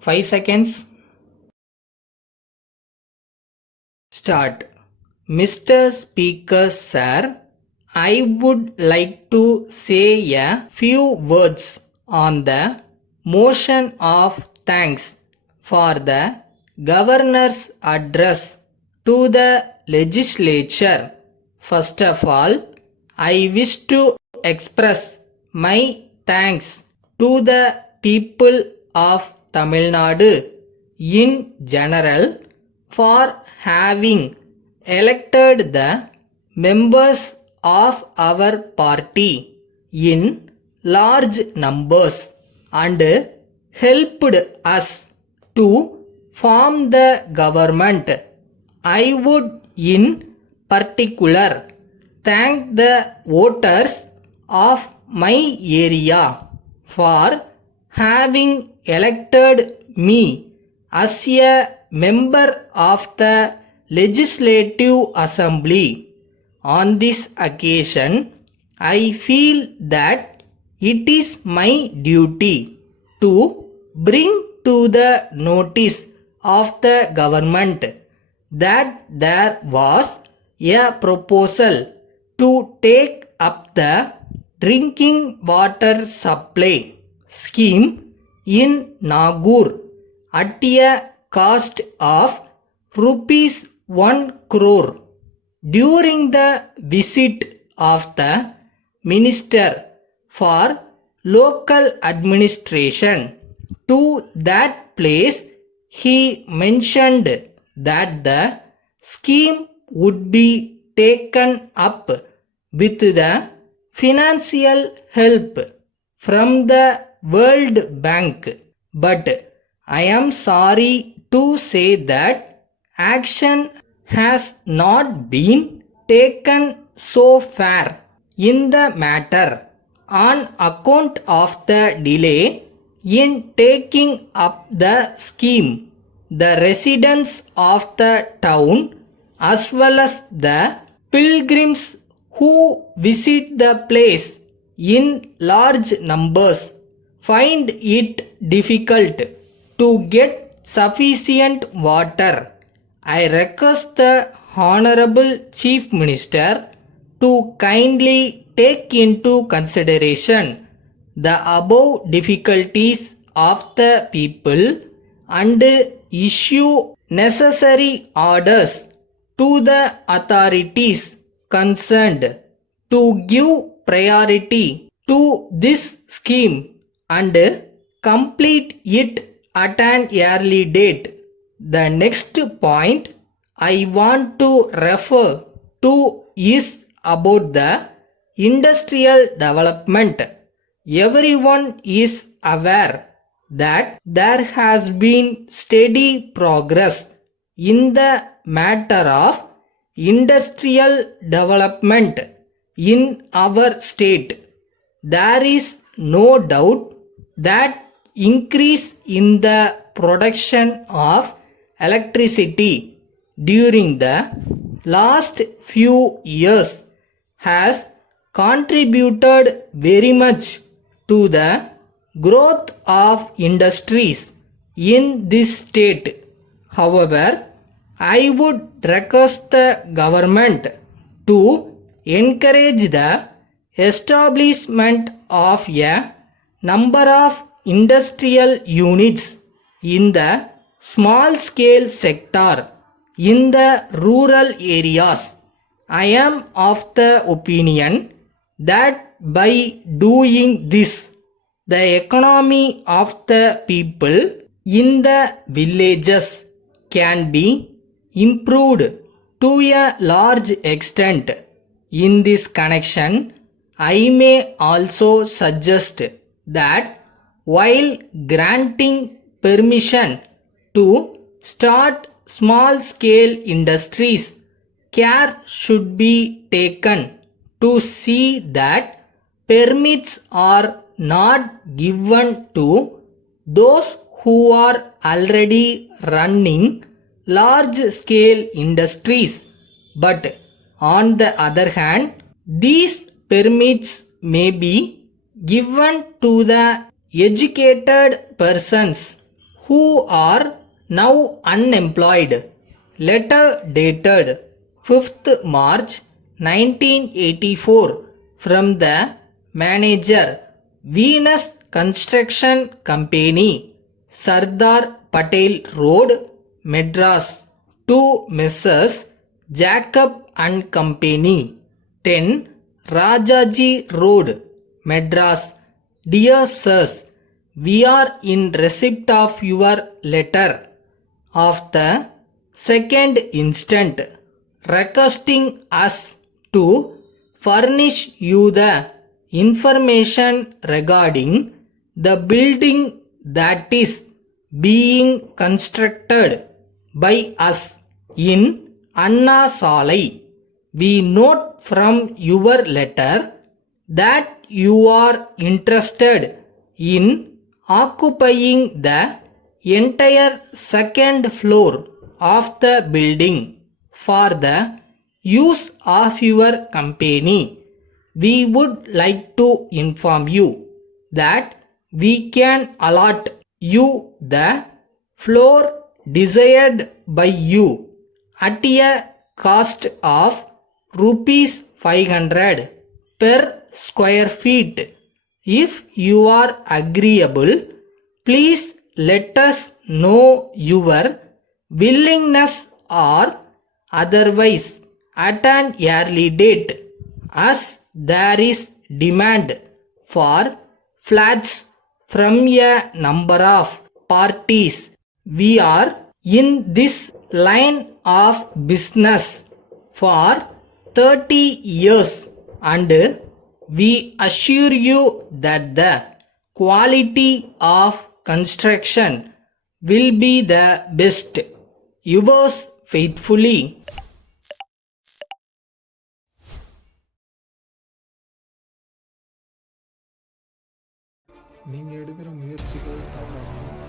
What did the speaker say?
5 seconds. Start. Mr. Speaker, sir, I would like to say a few words on the motion of thanks for the Governor's address to the legislature. First of all, I wish to express my thanks to the people of Tamil Nadu in general for having elected the members of our party in large numbers and helped us to form the government. I would in particular thank the voters of my area for having elected me as a member of the Legislative Assembly. On this occasion, I feel that it is my duty to bring to the notice of the government that there was a proposal to take up the drinking water supply scheme in Nagaur at a cost of rupees 1 crore. During the visit of the Minister for Local Administration to that place, he mentioned that the scheme would be taken up with the financial help from the World Bank. But I am sorry to say that action has not been taken so far in the matter on account of the delay in taking up the scheme. The residents of the town as well as the pilgrims who visit the place in large numbers find it difficult to get sufficient water. I request the Honorable Chief Minister to kindly take into consideration the above difficulties of the people and issue necessary orders to the authorities concerned to give priority to this scheme and complete it at an early date. The next point I want to refer to is about the industrial development. Everyone is aware that there has been steady progress in the matter of industrial development in our state. There is no doubt that increase in the production of electricity during the last few years has contributed very much to the growth of industries in this state. However, I would request the government to encourage the establishment of a number of industrial units in the small scale sector in the rural areas. I am of the opinion that by doing this, the economy of the people in the villages can be improved to a large extent. In this connection, I may also suggest that while granting permission to start small scale industries, care should be taken to see that permits are not given to those who are already running large scale industries, but on the other hand, these permits may be given to the educated persons who are now unemployed. Letter dated 5th March 1984 from the manager, Venus Construction Company, Sardar Patel Road, Madras, to Messrs. Jacob and Company, 10 Rajaji Road, Madras. Dear Sirs, we are in receipt of your letter of the 2nd instant, requesting us to furnish you the information regarding the building that is being constructed by us in Anna Salai. We note from your letter that you are interested in occupying the entire second floor of the building for the use of your company. We would like to inform you that we can allot you the floor desired by you at a cost of rupees 500 per square feet. If you are agreeable, please let us know your willingness or otherwise at an early date, as there is demand for flats from a number of parties. We are in this line of business for 30 years and we assure you that the quality of construction will be the best. Yours faithfully. நீங்கள் எடுக்கிற முயற்சிகள் தவறாகும்.